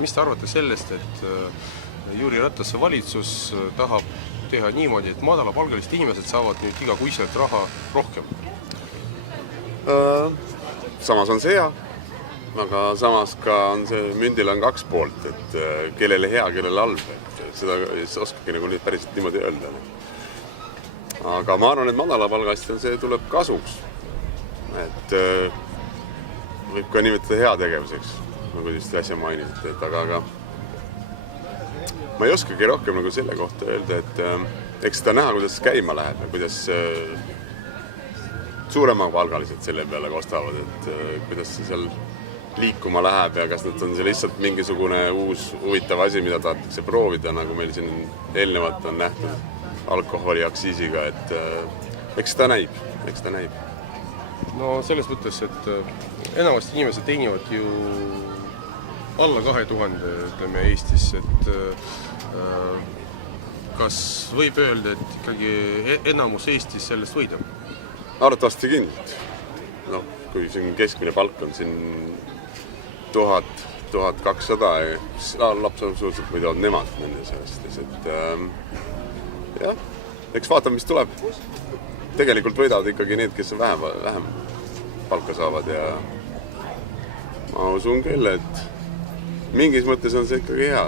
Mis te arvate sellest, et Jüri Ratase valitsus tahab teha niimoodi, et madalapalgalised inimesed saavad nüüd igakuiselt raha rohkem? Samas on see hea, aga samas ka on see mündil on kaks poolt, et kellele hea, kellele halb, et seda ei oskagi nagu päriselt niimoodi öelda. Aga ma arvan, et madalapalgalistele see tuleb kasuks, et võib ka nimetada heategevuseks, nagu te äsja mainisite, et aga ma ei oskagi rohkem nagu selle kohta öelda, et eks seda näha, kuidas käima läheb ja kuidas suuremapalgalised selle peale kostavad, et kuidas see seal liikuma läheb ja kas need on see lihtsalt mingisugune uus huvitav asi, mida tahetakse proovida, nagu meil siin eelnevalt on nähtud alkoholiaktsiisiga, et eks ta näib. No selles mõttes, et enamasti inimesed teenivad ju alla 2000, ütleme Eestis, et kas võib öelda, et ikkagi enamus Eestis sellest võidab? Arvatavasti kindlalt. No, kui siin keskmine palk on siin 1000-1200, siis laps absoluutselt võidavad nemad nende sellest, et jah, eks vaatame, mis tuleb. Tegelikult võidavad ikkagi need, kes on vähem palka saavad ja ma usun küll, et mingis mõttes on see ikkagi hea.